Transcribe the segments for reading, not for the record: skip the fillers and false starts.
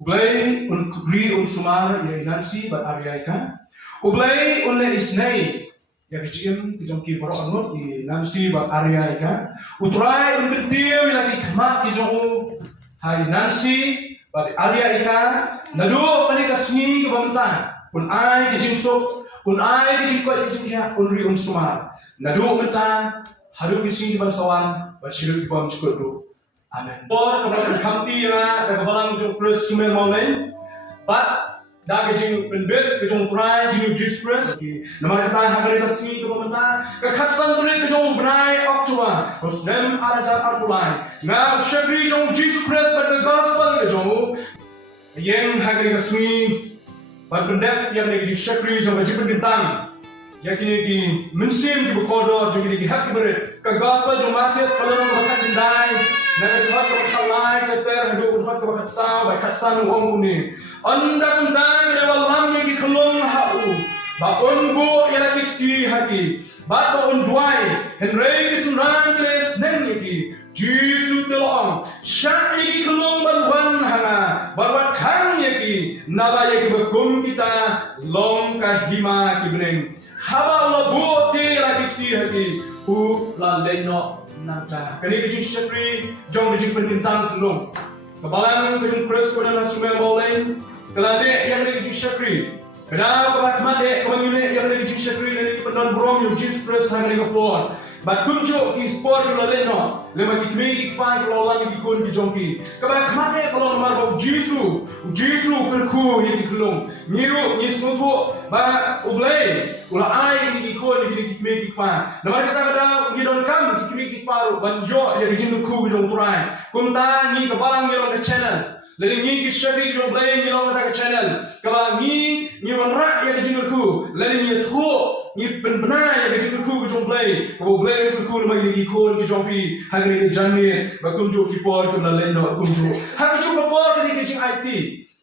BLEI gri sumar ya inansi bat area ikan. BLEI le isnei ya kecil kijong kibro anut di nansi bat area ikan. Utrai bedio lagi kemat kijong hari nansi bat area ikan. Nadu pada kasni kebamtan. Pun ai kijing sok, pun ai kijing kuat kijing kia pun ri sumar. Nadu mentah haru kisi di basawan bat silu kibam cukup tu. Amen. Por kepada khamti ya kebalang jong Christ sumel molen. But dah kejing penbet kejong prai jing Jesus Christ. Nama kita hagari kasih kebamtan. Kekatsan tu kejong prai oktua. Muslim arajan arpulai. Nah syakri jong Jesus Christ pada gospel kejong. Yang hagari kasih. But pendet yang lagi syakri jong kejing Pynkyntang. Ya kini di mensim di bukodo juga di hak berit. Ke gospel jong Matius kalau bakat kendai. Nabi Tuhan berkhalai keter hidup Tuhan berkasau bakat sanu orang ini. Anda tentang dalam yang di Khyllung KHU. Baun bu yang lagi di hati. Baun duai. Henry disunran keres nengi. Jesus telong. Syak di Khyllung berwan hanga. Berwat kang yaki. Naba yaki berkum kita. Long kahima kibening. Haba Allah bu te lagi di hati. Hu la leno. Nada. Kali kejing syakri, jong kejing Pynkyntang Khyllung. Kebalang kejing Christ pada nasumel molen. Kelade yang lagi kejing syakri. Kedau kebatman dek kemangile yang lagi kejing syakri lagi pendon brom yang Jesus Christ hari kepon. Bat kunjuk ki sport ki laleno. Lema ki kmi ki kpan ki lolang ki kun ki jongki. Kebalang kemade kalau nomor bau Jesus KYRKHU yang di Khyllung. Nyiru nyismutu ba BLEI. Ula ai ni ki kun ki kmi ki kpan. Nomor kata ngidon kam ki kmi ki paru banjo yang di KYRKHU jong turai. Kumta ni kebalang ngirong ke channel. Lalu ni kisahri jom BLEI ngirong ke channel. Kebalang ni wanrak yang di KYRKHU. Lalu ni tu ni benar yang di KYRKHU jom BLEI. Kalau BLEI KYRKHU lagi lagi kun ki jompi hari ni janir bakunjuk ki por ke lalendo kunjuk. Hari juga por ni kecing IT.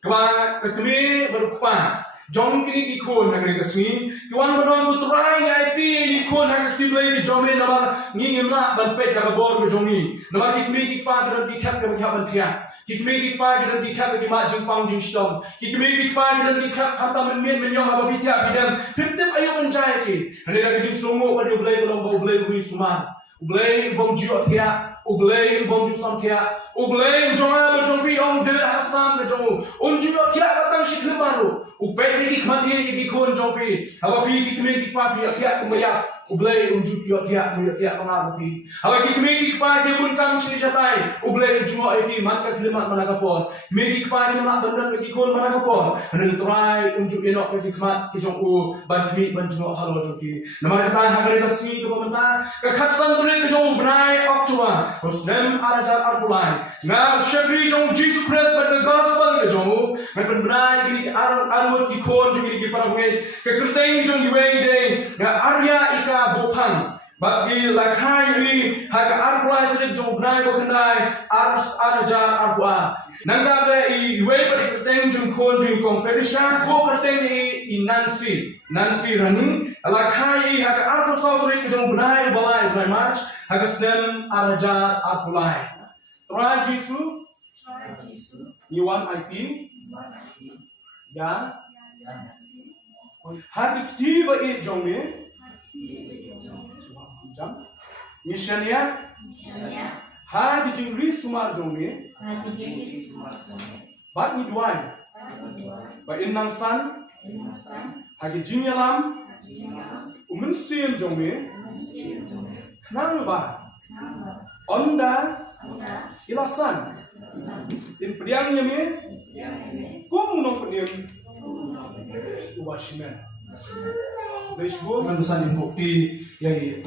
Kebalang kami berkuah. Jom kini di KHUN hari kesini, tuan beruang turai IT di KHUN hari timlai di jomé nama ngingin nak berpet kabor ke jomi. Nama kikmi kikpa kita dikat ke biar bantia. Kikmi kikpa kita dikat ke mak jengpang jengstom. Kikmi kikpa kita dikat harta menmin menyong apa bitia bidam. Piptip ayu mencai ki. Hari dah kejeng sungu pada BLEI belum bau BLEI bui sumar. BLEI bom jiot kia. BLEI bom jusan kia. BLEI jonga berjompi om David Hassan berjomu. Jiot kia batang sikle baru. Upay ni kemana ni KHUN jompi. Apa pi kikmi kikpa pi kia kumaya. BLEI unjuk kia pengaruh pi. Apa kikmi kikpa dia pun kam sini jatai. BLEI unjuk itu makan filmat mana kapor. Kikmi kikpa dia nak benda bagi KHUN mana kapor. Hendak try unjuk enok bagi khmat kijong u ban kmi ban jengok halo jompi. Nama kata hagari kasih ke pemerintah. Kekatsan tu kijong berai oktua. Muslim arajan arpulai. Nah syakri jong Jesus Christ pada gospel kijong u. Mereka berai kini arwat di KHUN juga di para pengen. Kekerteng jong iwei deh. Nah Arya ika bopang. Bagi lakai ini harga arpulai tu jong berai bokendai arajan arpua. Nangkap deh iwei pada kerteng jong KHUN jong konferensi. Bo kerteng i Nancy running. Lakai harga arpusau tu jong berai balai march. Harga Muslim arajan arpulai. Tuhan Yesus. Iwan IT. Ya. Hari tiba ini jomnya. Misalnya. Hari jingri sumar jomnya. Bat ni duai. Bat inang san. Hari jingialam. Umensim jomnya. Kenang ba. Onda. Ilasan. In priangnya me. Kamu nong peniam. Uwashimen. Besok menusan bukti yang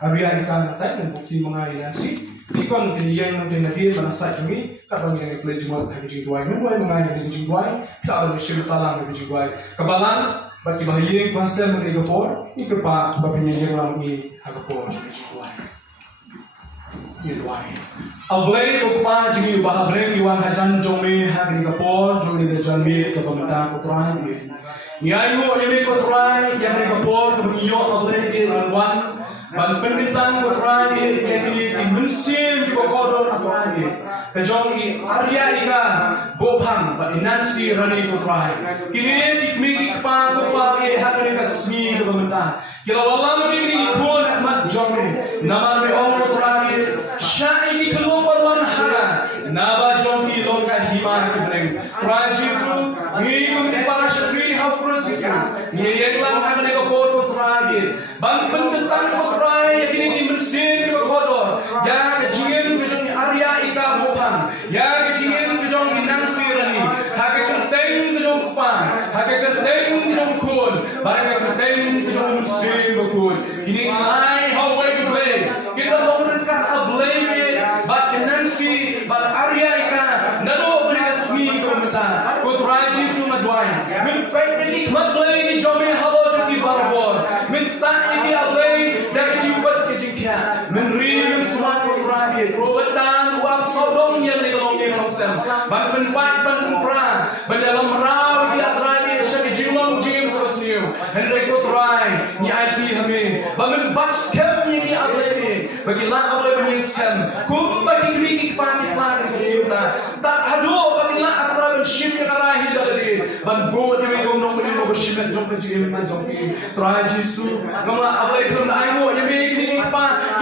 Arya ikan natai dan bukti mengenai nasi. Ikon yang nanti menasai cumi. Kadang yang ikut cuma lagi jingguai. Menguai mengenai lagi jingguai. Kita ada mesin talang lagi jingguai. Kebalan bagi bahagia kuasa mengenai gapor. Ikepa bapinya yang lagi hagapor jingguai. BLEI ukma jadi bahabreng iwan hajan jomé hagri kapor jomé de janmi ke pemerintah kotrai ni ayu yemi kotrai yang kapor kemiyo BLEI di Rwanda ban Pynkyntang Utrani yakini dimensin kokodon Utrani kejong i Arya ika bopang ban Nancy Rani Utrai kini dikmiki kepang kopal e hakani kasmi kebementan kila walam dikini KHUN Ahmad JONG nama me ong Utrani syai di Khyllung wan hara naba JONG ki longka hima kebreng prajisu ngikut di para syakri hapurus isu ngiyek lang hakani kopor Utrani ban Pynkyntang Utrai yakini dimensin kokodon ya kejingin kejong Arya ika bopang ya kejingin kejong Nancy Rani hake kerteng kejong kupang hake kerteng kejong KHUN barang kerteng kejong dimensin KHUN kini nilai how way to play kita mau mendengar BLEI bat Nancy bat Arya ika nado mereka seni kebementan Utrai jisu madwai min faith ini BLEI ni jome halo jadi barbor min tak ini BLEI dari jibat ke jingkia min ri min sumat Utrai sedan uap sodong yang di dalam konsem ban penpat ban pra ban dalam raw di Utrai syaki jilong jim terus new Henry Utrai ni IT kami ban baskem ni BLEI bagi lah BLEI meningskan kum bagi kriki kepani pelari bersiuta tak hadu bagi lah Utrai bership yang arahi dari ban buat yang mengom nong menim bership yang jom penjiri menjom Utrai jisu ngomong BLEI kelum dah ayo yang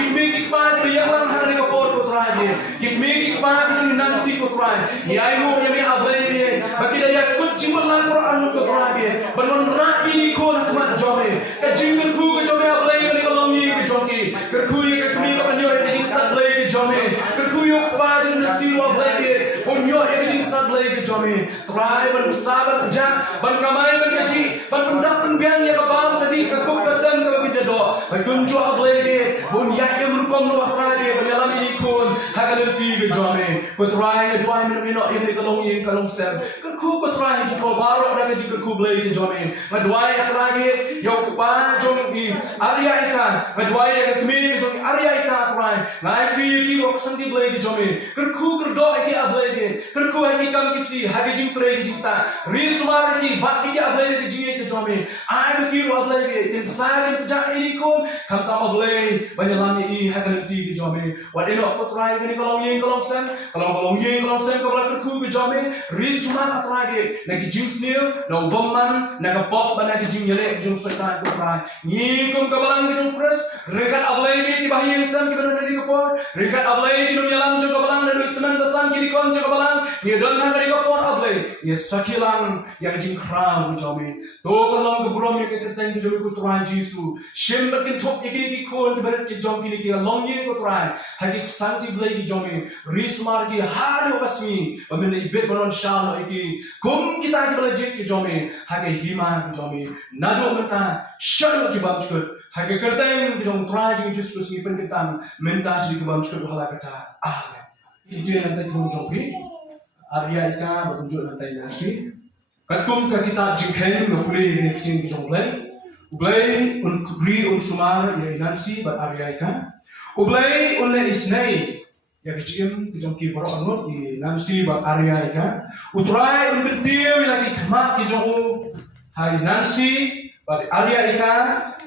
mengini kipani yang lang hari kapor Utrai kipmi kipani Nancy Utrai ni ayo yang BLEI bagi dia kucing berlang Quran Utrai benon rak ini KHUN Ahmad JONG kajing ku jome BLEI bagi kalau ni kejoki kerkui kami kanyo yang start BLEI jome kerkuyo kepada Nancy BLEI onyo yang start BLEI jome Utrai ban sabar kerja ban kamai ban gaji ban pendak penbiang yang kabam tadi kekup pesan ke bijado tunjuk BLEI bon ya yang merukom lu Utrai banyalam ini KHUN hakalenti jome Utrai dua minit yang di kalong sem kerku Utrai di kolbaro dan gaji kerku BLEI jome madwai Utrai yo kupa jong i Arya ika madwai yang kami jong Arya ika Utrai ngai ki oksan di BLEI jome kerku kerdo iki BLEI kerku iki kam kiti hagi jing tre jing ta rismar ki bak iki BLEI jing ke jome ai ki BLEI tim sa pejak ini KHUN khamtam BLEI banyalami i hakalenti jome wadeno Utrai ni kolong sen kolong sen kolong kerku jome rismar Utrai nagi jing snil no bomman naga pop banagi jing yele jing sultan Utrai ni kum kabalang jing press rekat BLEI di bahiyang sam ki benar dari kapor rekat BLEI di dunia lam juga balang dari teman besan ki di kon juga balang ni dengan dari kapor BLEI ni sakilang yang jing crown jome to kolong gebrom ni keteng jome Utrai jisu shem bakin top iki KHUN benar ki jom ki long ye Utrai hagi santi BLEI jome rismar ki hari okasmi pamene ibet banon shalo iki kum kita ki BLEI ki jome hagi hima ki jome nado menta shalo ki bamchut hagi kerteng ki jom Utrai jing jisu ki Pynkyntang menta si ki bamchut hala kata itu yang nanti tunjuk Arya ika bertunjuk nanti nasi katum ka kita jingkeng ngapuli ni ki jong BLEI kubri sumar ya Nancy bat Arya ika BLEI le isnei ya kecim kijong ki boro anut di Nancy bat Arya ika Utrai kedio lagi kemat kijong hari Nancy bat Arya ika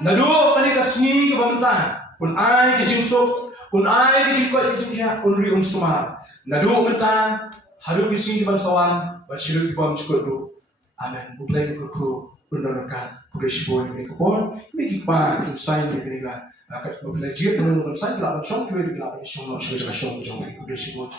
nadu kani kasni kebementan pun ai kijing sok pun ai kijing ko kijing ya pun ri sumar nadu menta hadu kisi di bansawan bat shiru ki bam chukuru amen BLEI KHUN Benar-benar progresi boy ini kepon, ini kita itu sign ini kan, akan belajar dengan sign dalam song, kita dalam song, kita dalam song, progresi boy.